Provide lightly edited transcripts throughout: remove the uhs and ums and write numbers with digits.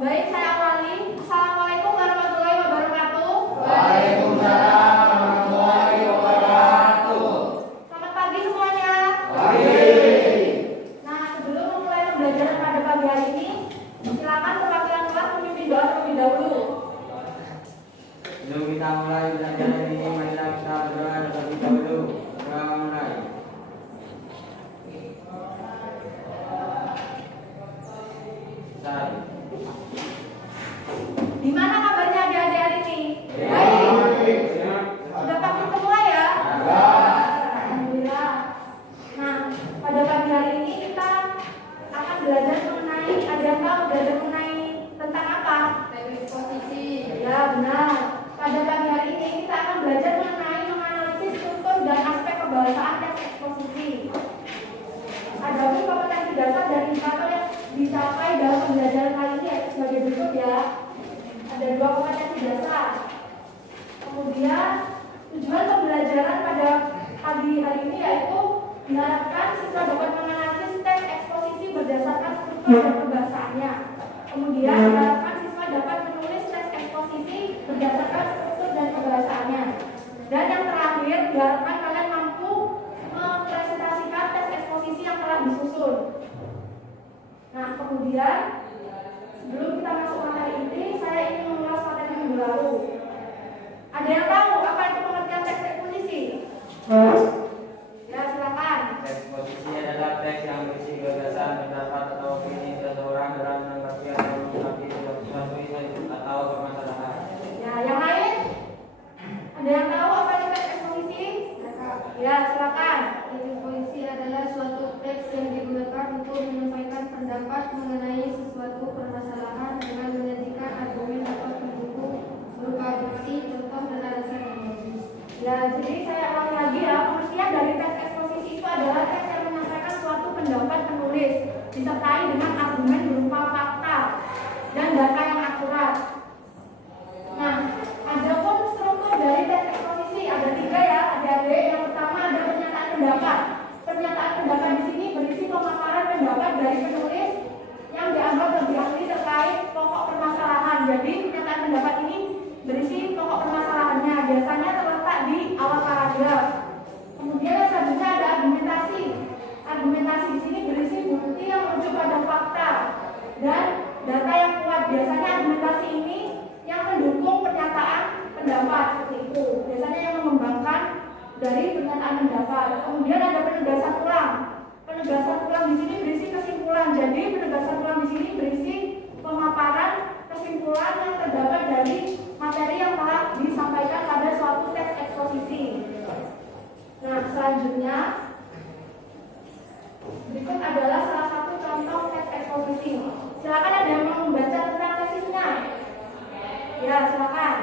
Baik, saya awali. Assalamualaikum warahmatullahi wabarakatuh. Waalaikumsalam warahmatullahi wabarakatuh. Selamat pagi semuanya. Pagi. Nah, sebelum memulai pembelajaran pada pagi hari ini, silakan perwakilan kelas memimpin doa terlebih dahulu. Sebelum kita mulai belajar ini, marilah kita berdoa terlebih dahulu. Doa mulai. Gimana kabarnya adik-adik hari ini? Baik. Sudah vaksin semua ya? Alhamdulillah. Nah, pada pagi hari ini kita akan belajar mengenai, ada yang tahu belajar mengenai tentang apa? Eksposisi. Ya, benar. Pada pagi hari ini kita akan belajar mengenai menganalisis struktur dan aspek kebahasaan teks eksposisi. Ada pun kompetensi dasar dan indikator yang dicapai dalam pembelajaran kali ini yaitu sebagai berikut ya. Ada 2 kompetensi dasar. Kemudian tujuan pembelajaran pada pagi hari ini yaitu diharapkan siswa dapat menganalisis teks eksposisi berdasarkan struktur dan kebahasaannya. Kemudian diharapkan siswa dapat menulis teks eksposisi berdasarkan struktur dan kebahasaannya. Dan yang terakhir diharapkan kalian mampu mempresentasikan teks eksposisi yang telah disusun. Nah, kemudian sebelum kita masuk materi inti, saya ingin mengulas materi minggu lalu. Ada yang tahu apa itu pengertian teks eksposisi? Ya, silakan. Eksposisi adalah teks yang berisi gagasan, pendapat atau opini seseorang dalam menanggapi atau menyikapi sesuatu isu atau permasalahan. Ya, yang lain? Ada yang tahu apa itu teks eksposisi? Ya, silakan. Eksposisi adalah suatu teks yang digunakan untuk menyampaikan pendapat mengenai sesuatu permasalahan dengan menyajikan argumen atau pendukung berupa bukti, contoh, dan alasan yang logis. Ya, jadi saya ulangi lagi ya, pengertian dari teks eksposisi itu adalah teks yang menyampaikan suatu pendapat penulis disertai dengan argumen berupa fakta dan data yang akurat. Nah, ada pun struktur dari teks eksposisi ada 3 ya, adik-adik. Yang pertama ada pernyataan pendapat. Pernyataan pendapat di sini berisi pemaparan pendapat dari penulis yang dianggap lebih ahli terkait pokok permasalahan. Jadi pernyataan pendapat ini berisi pokok permasalahannya, biasanya terletak di awal paragraf. Kemudian yang selanjutnya ada argumentasi. Argumentasi di sini berisi bukti yang merujuk pada fakta dan data yang kuat. Biasanya argumentasi ini yang mendukung pernyataan pendapat seperti itu. Biasanya yang mengembangkan dari pernyataan pendapat. Kemudian ada penegasan ulang. Penegasan ulang di sini berisi kesimpulan. Jadi penegasan ulang di sini berisi pemaparan kesimpulan yang terdapat dari materi yang telah disampaikan pada suatu teks eksposisi. Nah, selanjutnya berikut adalah salah satu contoh teks eksposisi. Silakan ada yang mau membaca tentang tesisnya. Ya, silakan.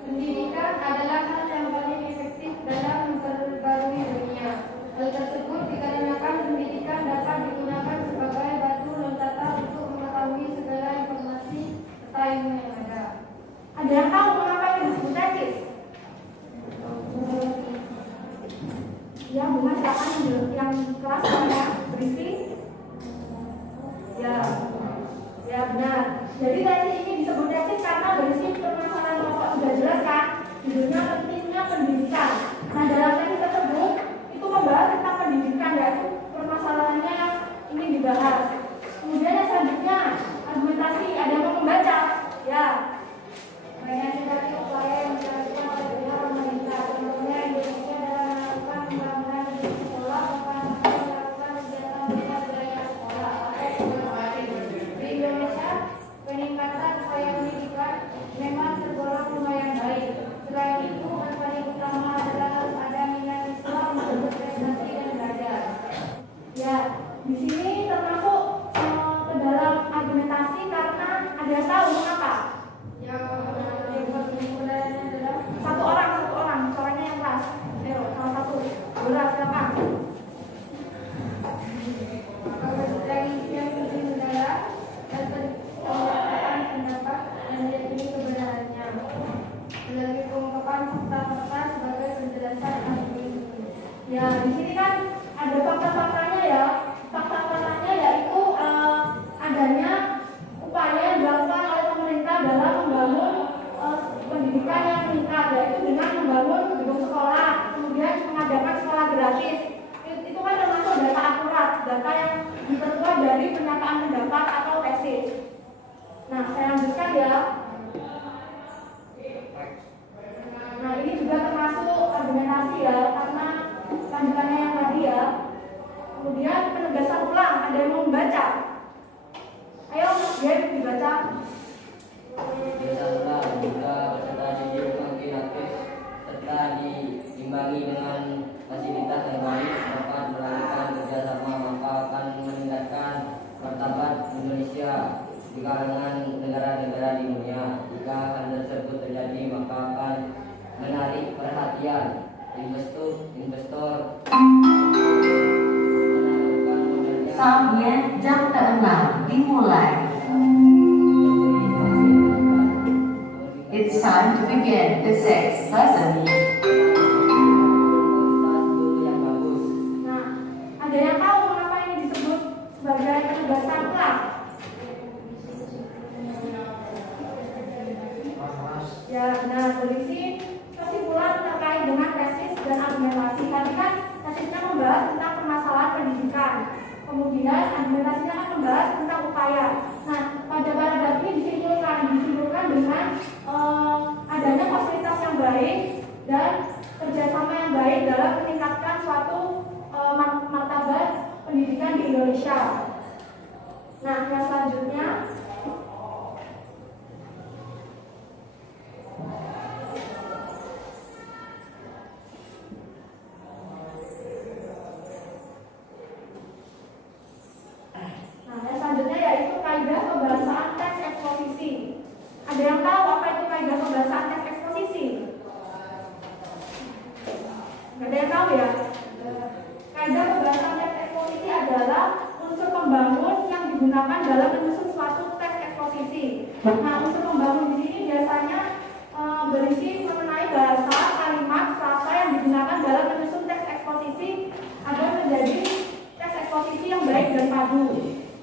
Pendidikan adalah hal yang paling efektif dalam memperbarui dunia. Hal tersebut dikarenakan pendidikan dapat digunakan sebagai batu loncatan untuk mengetahui segala informasi serta ilmu yang ada. Ada yang tahu mengapa ini disebut tesis? Ya, bunga silakan yang kelas ya, berisi. Ya benar. Jadi tesis ini disebut tesis karena berisi permasalahan pokok. Sudah jelas kan? Judulnya pentingnya pendidikan. Nah, dalam tesis tersebut itu membahas tentang pendidikan, yaitu permasalahannya ini dibahas. Kemudian yang selanjutnya argumentasi. Ada yang mau membaca? Ya. Menyajikan upaya yang dilakukan oleh pihak pemerintah. Contohnya Indonesia dalam melakukan pembangunan di sekolah, melakukan kegiatan budaya sekolah. Di Indonesia, peningkatan upaya pendidikan memang tergolong lumayan baik. Selain itu, yang paling utama adalah harus ada minat siswa untuk berprestasi dan belajar. Ya, di sini termasuk ke dalam argumentasi karena gratis. Itu kan termasuk data akurat, data yang diperoleh dari pernyataan pendapat atau tesis. Nah, saya lanjutkan ya. Nah, ini juga termasuk argumentasi ya, karena lanjutannya yang tadi ya. Kemudian penegasan ulang, ada yang mau membaca. Ayo, dia dibaca. Penegasan ulang jika peserta didik gratis serta diimbangi dengan fasilitas yang baik dapat melakukan kerjasama, maka akan meningkatkan martabat Indonesia di kalangan negara-negara di dunia. Jika hal tersebut terjadi, maka akan menarik perhatian investor. Saatnya jam ke-6 dimulai. It's time to begin the 6th lesson. Nah, ada yang tahu mengapa ini disebut sebagai penegasan ulang? Ya, benar. Berisi kesimpulan terkait dengan tesis dan argumentasi. Tadi kan tesisnya membahas tentang permasalahan pendidikan. Kemudian argumentasinya akan membahas tentang upaya. Nah, pada paragraf ini disimpulkan dengan adanya fasilitas yang baik dan kerjasama yang baik dalam meningkatkan suatu martabat pendidikan di Indonesia. Nah, yang selanjutnya yaitu kaidah pembahasan teks eksposisi. Ada yang tahu apa itu kaidah pembahasan teks eksposisi? Ada yang tahu ya? Kaidah pembahasan teks eksposisi adalah unsur pembangun yang digunakan dalam menyusun suatu teks eksposisi. Nah, unsur pembangun di sini biasanya berisi mengenai bahasa, kalimat, frasa yang digunakan dalam menyusun teks eksposisi agar menjadi teks eksposisi yang baik dan padu.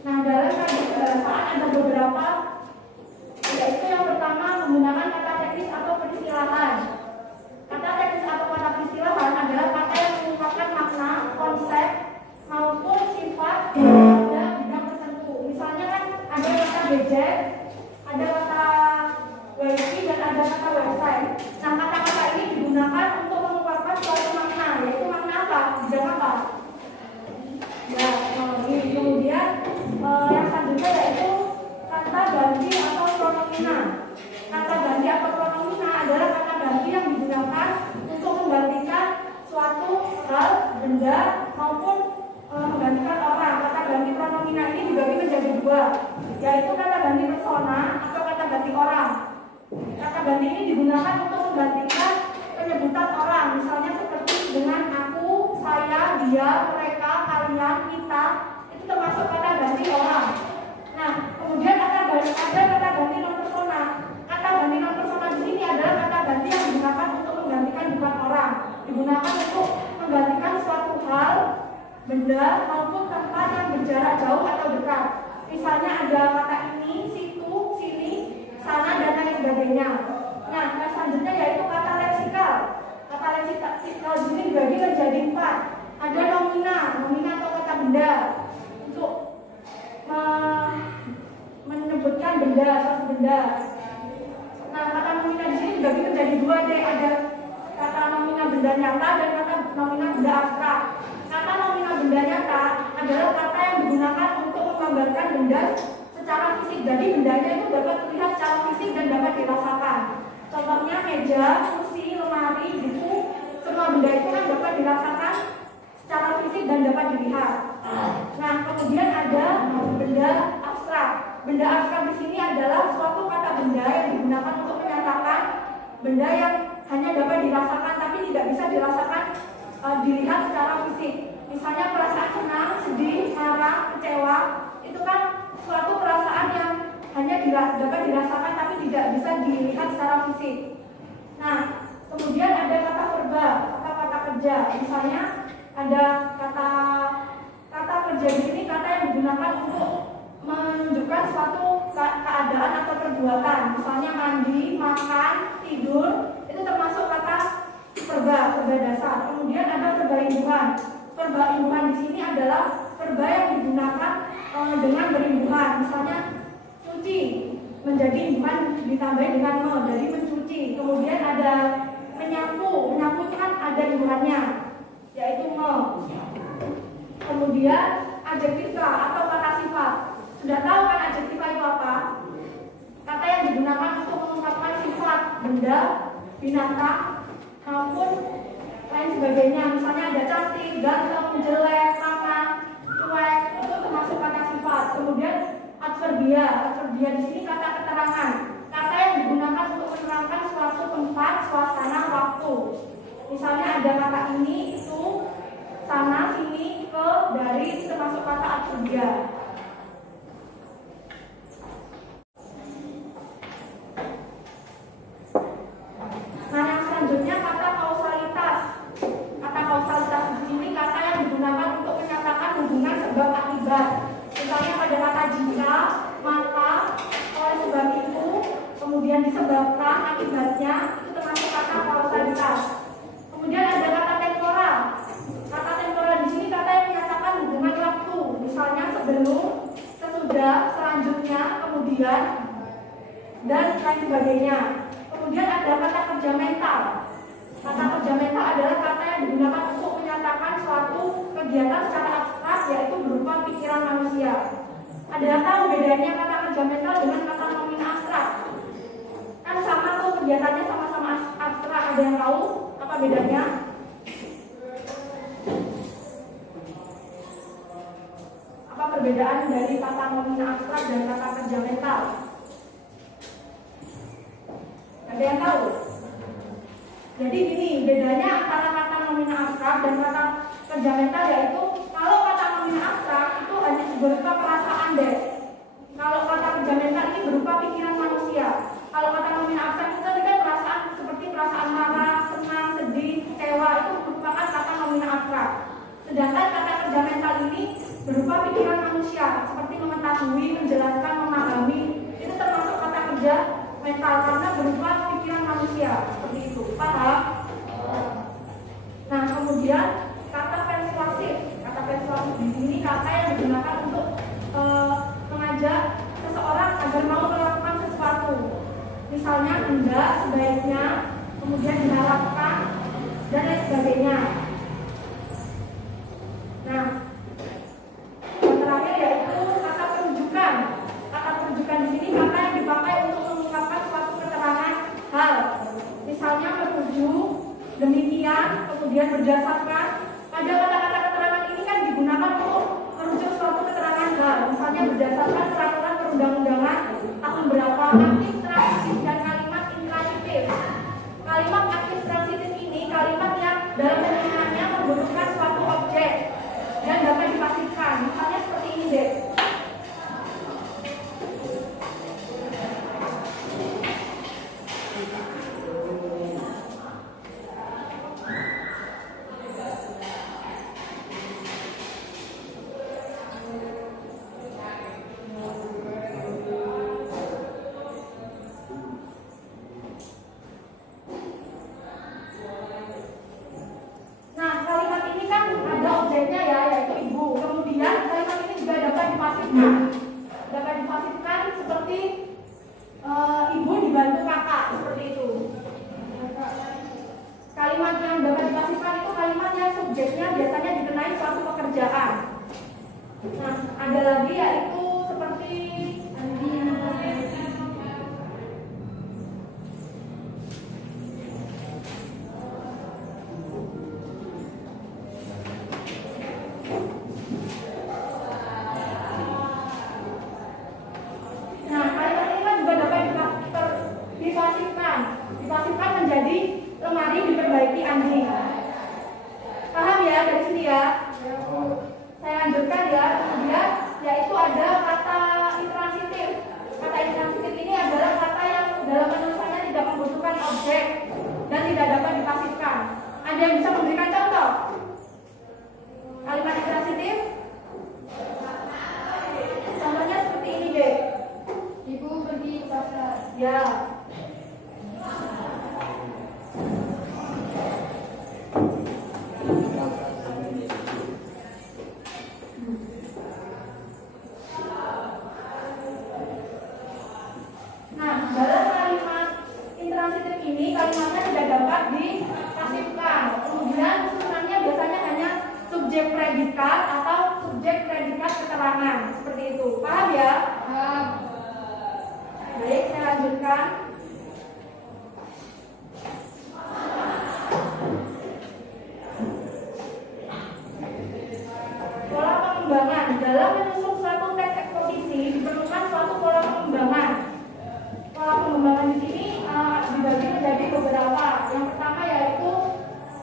Nah, dalam kaidah kebahasaan ada beberapa, yaitu yang pertama menggunakan kata teknis atau peristilahan. Kata teknis atau kata peristilahan adalah kata yang mengungkapkan makna, konsep, maupun sifat pada bidang tertentu. Misalnya kan ada kata gadget, ada kata wifi, dan ada kata website. Nah, kata-kata ini digunakan untuk mengungkapkan suatu makna, yaitu makna apa? Bidang apa? Ya, kemudian yang selanjutnya yaitu kata ganti atau pronomina. Kata ganti atau pronomina adalah kata ganti yang digunakan untuk menggantikan suatu hal, benda, maupun menggantikan orang. Kata ganti pronomina ini dibagi menjadi dua, yaitu kata ganti persona atau kata ganti orang. Kata ganti ini digunakan untuk menggantikan penyebutan orang, misalnya seperti dengan aku, saya, dia, mereka, kalian, kita. Termasuk kata ganti orang. Nah, kemudian ada kata ganti non persona. Kata ganti non persona di sini adalah kata ganti yang digunakan untuk menggantikan bukan orang, digunakan untuk menggantikan suatu hal, benda, maupun tempat yang berjarak jauh atau dekat. Misalnya ada kata ini, situ, sini, sana, dan lain sebagainya. Nah, yang selanjutnya yaitu kata leksikal. Kata leksikal di sini dibagi menjadi 4. Ada nomina atau kata benda, untuk menyebutkan benda, suatu benda. Nah, kata nomina di sini dibagi menjadi 2 deh. Ada kata nomina benda nyata dan kata nomina benda abstrak. Kata nomina benda nyata adalah kata yang digunakan untuk menggambarkan benda secara fisik. Jadi bendanya itu dapat terlihat secara fisik dan dapat dirasakan. Contohnya meja, kursi, lemari, buku. Semua benda itu kan dapat dirasakan secara fisik dan dapat dilihat. Nah, kemudian ada benda abstrak. Benda abstrak di sini adalah suatu kata benda yang digunakan untuk menyatakan benda yang hanya dapat dirasakan tapi tidak bisa dirasakan dilihat secara fisik. Misalnya perasaan senang, sedih, marah, kecewa, itu kan suatu perasaan yang hanya dapat dirasakan tapi tidak bisa dilihat secara fisik. Nah, kemudian ada kata verba, kata kerja. Misalnya ada kata kerja di sini, kata yang digunakan untuk menunjukkan suatu keadaan atau perbuatan. Misalnya mandi, makan, tidur, itu termasuk kata verba pada dasar. Kemudian ada verba imbuhan. Verba imbuhan di sini adalah verba yang digunakan dengan berimbuhan. Misalnya cuci menjadi imbuhan ditambahi dengan me, jadi mencuci. Kemudian ada menyapu, menyapu itu kan ada imbuhannya, yaitu me. Kemudian adjektiva atau kata sifat. Sudah tahu kan adjektiva itu apa? Kata yang digunakan untuk mengungkapkan sifat benda, binatang, maupun lain sebagainya. Misalnya ada cantik, ganteng, jelek, ramah, cuek, itu termasuk kata sifat. Kemudian adverbia. Adverbia di sini kata keterangan. Kata yang digunakan untuk menerangkan suatu tempat, suasana, waktu. Misalnya ada kata ini, itu, sana, sini, ke, dari, itu termasuk kata adverbia. Nah, yang selanjutnya kata kausalitas. Kata kausalitas di sini kata yang digunakan untuk menyatakan hubungan sebab akibat. Misalnya pada kata jika, maka, oleh sebab itu, kemudian disebabkan akibatnya, itu termasuk kata kausalitas. Kemudian ada kata temporal. Kata temporal di sini kata yang menyatakan hubungan waktu. Misalnya sebelum, sesudah, selanjutnya, kemudian, dan lain sebagainya. Kemudian ada kata kerja mental. Kata kerja mental adalah kata yang digunakan untuk menyatakan suatu kegiatan secara abstrak, yaitu berupa pikiran manusia. Ada tahu bedanya kata kerja mental dengan kata nomina abstrak? Kan sama tuh, kegiatannya sama-sama abstrak. Ada yang tahu apa bedanya? Apa perbedaan dari kata nomina abstrak dan kata kerja mental? Ada yang tahu? Jadi gini, bedanya antara kata nomina abstrak dan kata kerja mental yaitu kalau kata nomina abstrak itu hanya berupa perasaan deh. Kalau kata kerja mental ini berupa pikiran manusia. Kalau kata nomina abstrak itu tadi kan perasaan seperti perasaan marah, senang, sedih, kecewa, itu merupakan kata nomina abstrak. Sedangkan kata kerja mental ini berupa pikiran manusia, seperti mengetahui, menjelaskan, memahami. Itu termasuk kata kerja mental karena berupa pikiran manusia, seperti itu. Paham? Nah, kemudian kata persuasif. Kata persuasif di sini kata yang digunakan untuk mengajak seseorang agar mau melakukan sesuatu. Misalnya enggak, sebaiknya, kemudian diharapkan, dan lain sebagainya. Nah, yang terakhir yaitu kata perujukan. Kata perujukan di sini kata yang dipakai untuk mengungkapkan suatu keterangan hal. Misalnya merujuk, demikian, kemudian berdasarkan. Pada kata-kata keterangan ini kan digunakan untuk merujuk suatu keterangan hal. Misalnya berdasarkan peraturan perundang-undangan tahun berapa. Aktif, transitif, dan kalimat intransitif. Kalimat aktif transitif ini kalimat yang dalam penggunaannya membutuhkan suatu objek dan dapat dipastikan. Misalnya seperti ini deh. Nah, kalimat ini kan ada objeknya ya, yaitu ibu. Kemudian kalimat ini juga dapat dipasifkan. Dapat dipasifkan seperti ibu dibantu kakak, seperti itu. Kalimat yang dapat dipasifkan itu kalimat yang subjeknya biasanya dikenai suatu pekerjaan. Nah, ada lagi yaitu seperti dipasifkan menjadi lemari diperbaiki anjing. Paham ya dari sini ya? Saya lanjutkan ya. Kemudian yaitu ada kata intransitif. Kata intransitif ini adalah kata yang dalam penulisannya tidak membutuhkan objek dan tidak dapat dipasifkan. Ada yang bisa memberikan contoh? Kalimat intransitif? Contohnya seperti ini deh. Ibu pergi ke pasar. Ya. lanjutkan. Pola pengembangan. Dalam menyusun suatu teks eksposisi diperlukan suatu pola pengembangan. Pola pengembangan di sini dibagi menjadi beberapa. Yang pertama yaitu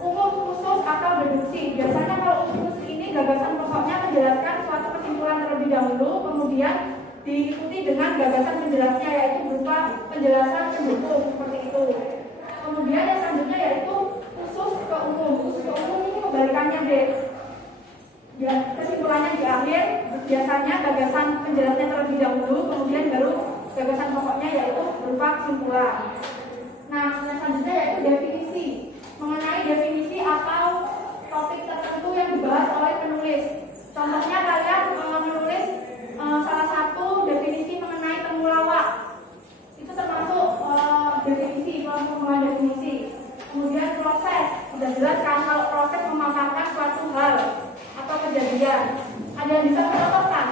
umum, khusus, atau deduksi. Biasanya kalau khusus ini gagasan pokoknya menjelaskan suatu kesimpulan terlebih dahulu, kemudian diikuti dengan gagasan penjelasnya yaitu berupa penjelasan pendukung seperti itu. Kemudian yang selanjutnya yaitu khusus ke umum. Khusus ke umum ini kebalikannya deh. Ya, kesimpulannya di akhir, biasanya gagasan penjelasnya terlebih dahulu, kemudian baru gagasan pokoknya yaitu berupa kesimpulan. Nah, yang selanjutnya yaitu definisi. Mengenai definisi atau topik tertentu yang dibahas oleh penulis. Contohnya kalian menulis salah satu definisi mengenai temulawak. Itu termasuk definisi, pengembangan definisi. Kemudian proses, sudah jelas kan kalau proses memaparkan suatu hal atau kejadian. Ada yang bisa mencontohkan?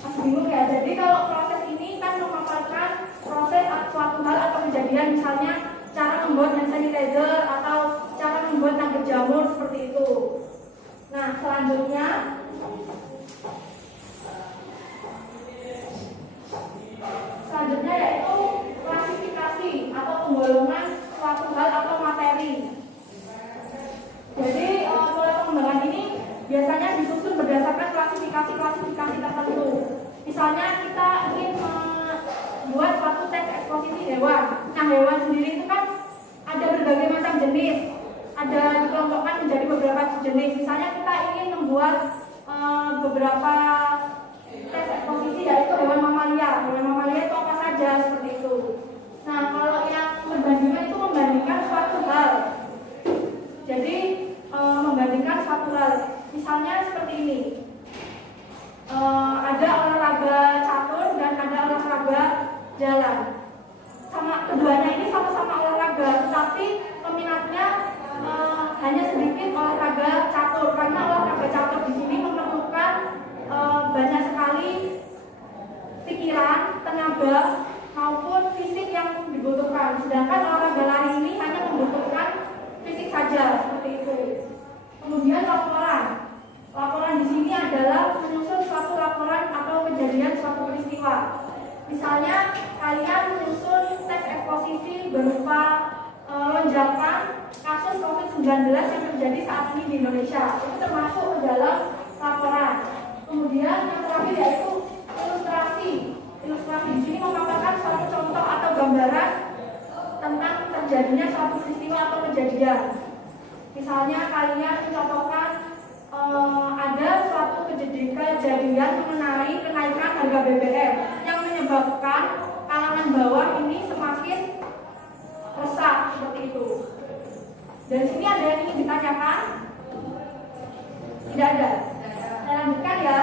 Masih bingung ya? Jadi kalau proses ini kan memaparkan proses suatu hal atau kejadian, misalnya cara membuat hand sanitizer atau cara membuat nugget jamur seperti itu. Nah, selanjutnya yaitu klasifikasi atau penggolongan suatu hal atau materi. Jadi pola pengembangan ini biasanya disusun berdasarkan klasifikasi tertentu. Misalnya kita ingin membuat suatu teks eksposisi hewan. Nah, hewan sendiri itu kan ada berbagai macam jenis, ada dikelompokkan menjadi beberapa jenis. Misalnya kita ingin membuat beberapa teks eksposisi yaitu hewan mamalia. Hewan mamalia itu apa saja seperti itu. Nah, kalau yang perbandingan itu membandingkan suatu hal. Jadi membandingkan suatu hal. Misalnya seperti ini. Ada olahraga catur dan ada olahraga jalan. Keduanya ini sama-sama olahraga, tetapi peminatnya hanya sedikit olahraga catur karena olahraga catur di sini memerlukan banyak sekali pikiran, tenaga maupun fisik yang dibutuhkan. Sedangkan olahraga lari ini hanya membutuhkan fisik saja seperti itu. Kemudian laporan di sini adalah menyusun suatu laporan atau kejadian suatu peristiwa. Misalnya kalian menyusun teks eksposisi berupa lonjakan kasus COVID-19 yang terjadi saat ini di Indonesia. Itu termasuk ke dalam laporan. Kemudian yang terakhir yaitu ilustrasi. Ilustrasi di sini memaparkan suatu contoh atau gambaran tentang terjadinya suatu peristiwa atau kejadian. Misalnya kalian mencontohkan ada suatu kejadian mengenai kenaikan harga BBM yang menyebabkan kalangan bawah ini semakin resah seperti itu. Dari sini ada yang ingin ditanyakan? Tidak ada. Saya lanjutkan ya.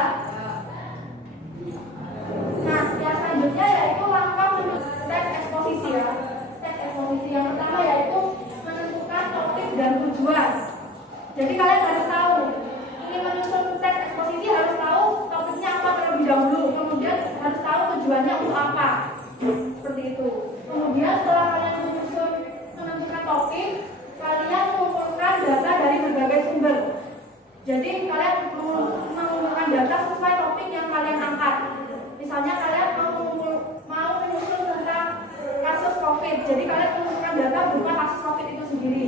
Nah, yang selanjutnya yaitu langkah menuju teks eksposisi ya. Teks eksposisi yang pertama yaitu menentukan topik dan tujuan. Jadi kalian harus tahu, ingin menyusun teks eksposisi harus tahu topiknya apa terlebih dahulu, kemudian harus tahu tujuannya untuk apa. Seperti itu. Kemudian setelah kalian menentukan topik, kalian mengumpulkan data dari berbagai sumber. Jadi kalian mengumpulkan data sesuai topik yang kalian angkat. Misalnya kalian mau menyusun tentang kasus COVID, jadi kalian mengumpulkan data berupa kasus COVID itu sendiri.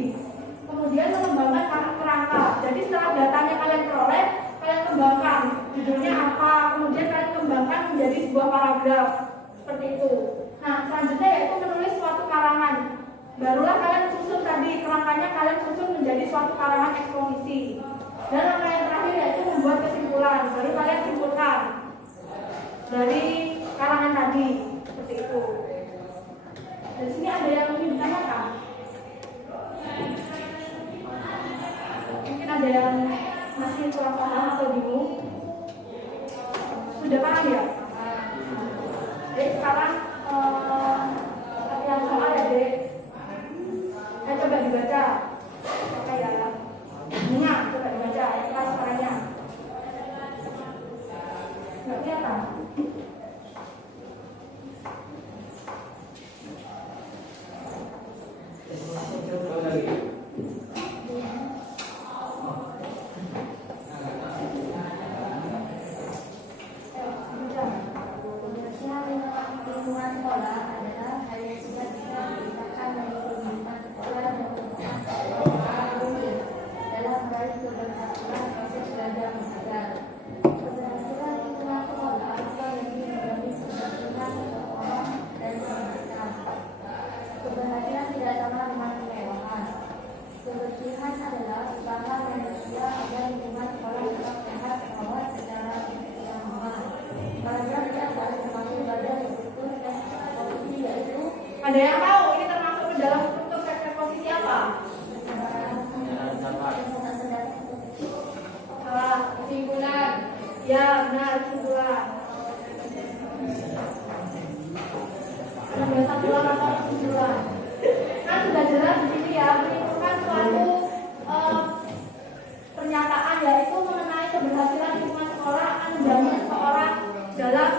Kemudian mengembangkan kerangka. Jadi setelah datanya kalian peroleh, kalian kembangkan judulnya apa, kemudian kalian kembangkan menjadi sebuah paragraf seperti itu. Nah, selanjutnya yaitu menulis suatu karangan. Barulah kalian susun tadi kerangkanya, kalian susun menjadi suatu karangan eksposisi. Dan langkah yang terakhir yaitu membuat kesimpulan. Baru kalian simpulkan dari karangan tadi seperti itu. Dari sini ada yang ingin ditanyakan? Mungkin ada yang masih kurang paham atau bingung? Sudah paham ya? Jadi sekarang latihan soal ya dek. Coba dibaca. Oke ya. Bunga coba dibaca. Kelas caranya. Nggak kelihatan? Ada yang tahu ini termasuk ke dalam struktur tes eksposisi apa? Pernyataan pendapat. Salah. Kesimpulan. Ya, benar, kesimpulan. Ada satuan atau kesimpulan? Kan sudah jelas di sini ya, menyimpulkan suatu pernyataan yaitu mengenai keberhasilan lingkungan sekolah akan menjamin seseorang dalam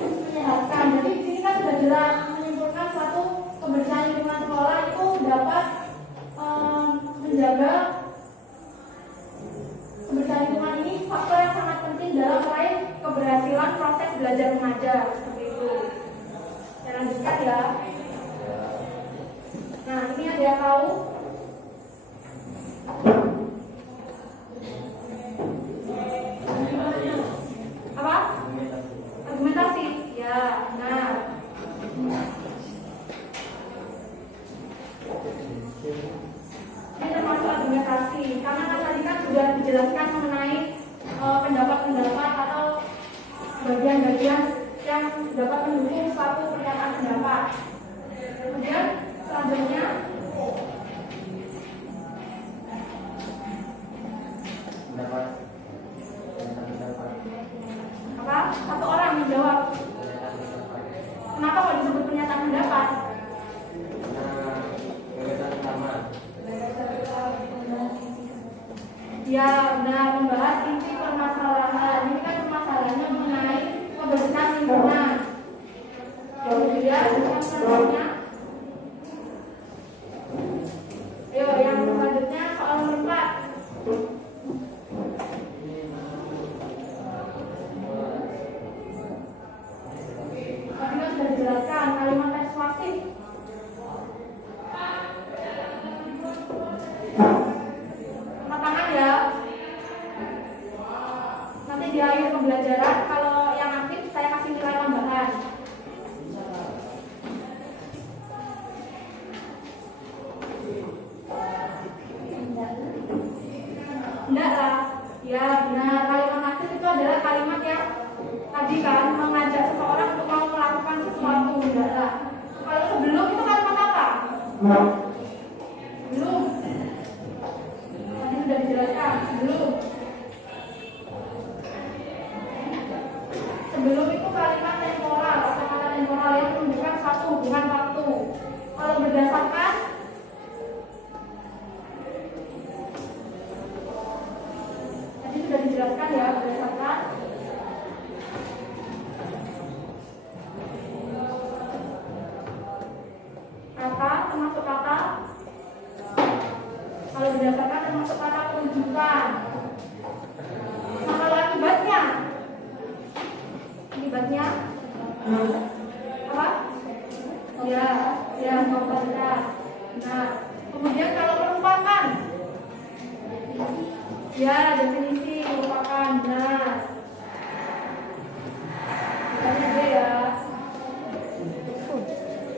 menyehatkan. Jadi di sini kan sudah jelas menyimpulkan suatu keberhasilan lingkungan sekolah itu dapat menjaga keberhasilan lingkungan ini faktor yang sangat penting dalam meraih keberhasilan proses belajar mengajar seperti itu. Saya lanjutkan ya. Nah, ini ada yang tahu? Apa? Argumentasi. Ya, benar. Ini termasuk argumentasi. Karena kan tadi kan sudah dijelaskan mengenai pendapat-pendapat atau bagian-bagian yang dapat mendukung suatu pernyataan pendapat. Kemudian selanjutnya Pendapat. Pendapat. apa? Satu orang menjawab. Pernyataan pendapat. Kenapa kok disebut pernyataan pendapat? Nah, gagasan utama. Ya, benar, membahas inti permasalahan. Ini kan permasalahannya mengenai kebersihan lingkungan. Kemudian selanjutnya, ayo yang selanjutnya soal nomor 4. Tadi kan sudah dijelaskan kalimat persuasif. Angkat tangan ya. Nanti di akhir pembelajaran kalau yang aktif saya kasih nilai tambahan. Enggak lah. Ya benar, kalimat aktif itu adalah kalimat yang tadi kan mengajak seseorang untuk mau melakukan sesuatu. Enggak lah. Kalau sebelum itu kalimat apa? Belum. Tadi sudah dijelaskan. Belum. Sebelum itu kalimat temporal atau kata temporal yang menunjukkan suatu hubungan waktu. Kalau berdasarkan tadi sudah dijelaskan ya, berdasarkan kata termasuk kata. Kalau berdasarkan termasuk kata penunjukan. Nah, kalau akibatnya apa? Ya merupakan. Nah, kemudian kalau merupakan, ya definisi merupakan. Nah, misalnya dia ya.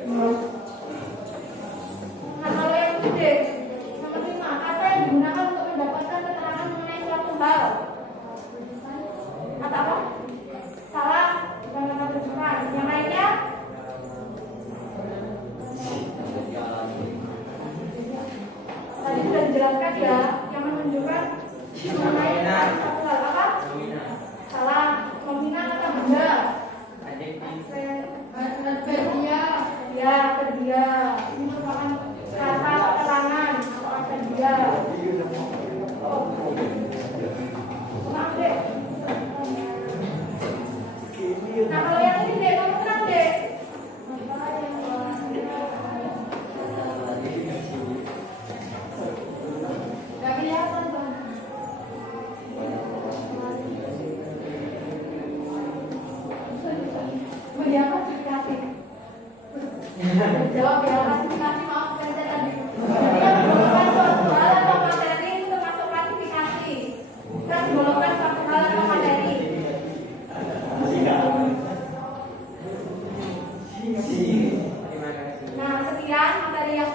Nah, kalau yang gede, nomor 5, kata yang digunakan untuk mendapatkan keterangan mengenai suatu hal. Kata apa? Salah, bukan kata tunjukkan. Yang lainnya? Tadi sudah dijelaskan ya, yang menunjukkan mengenai suatu hal apa? Salah, nominal atau benda? Ya, terdia. Ini merupakan kata keterangan atau terdia. Maaf deh. Nah, kalau yang ini deh, kamu tenang deh. Gak kelihatan, Bang. Bagaimana kreatif? Jawab ya, klasifikasi maaf saya tadi. Jadi yang menggolongkan suatu hal atau materi itu termasuk klasifikasi. Kita menggolongkan suatu hal atau materi. Nah, sekian materi yang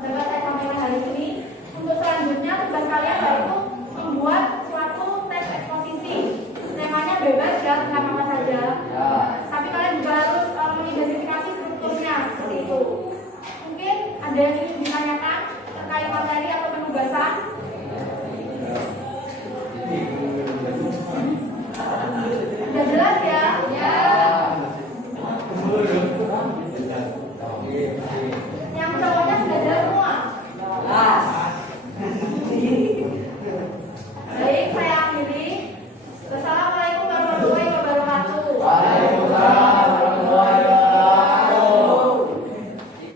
dapat saya sampaikan hari ini. Untuk selanjutnya tugas kalian yaitu membuat suatu tes eksposisi. Temanya bebas ya.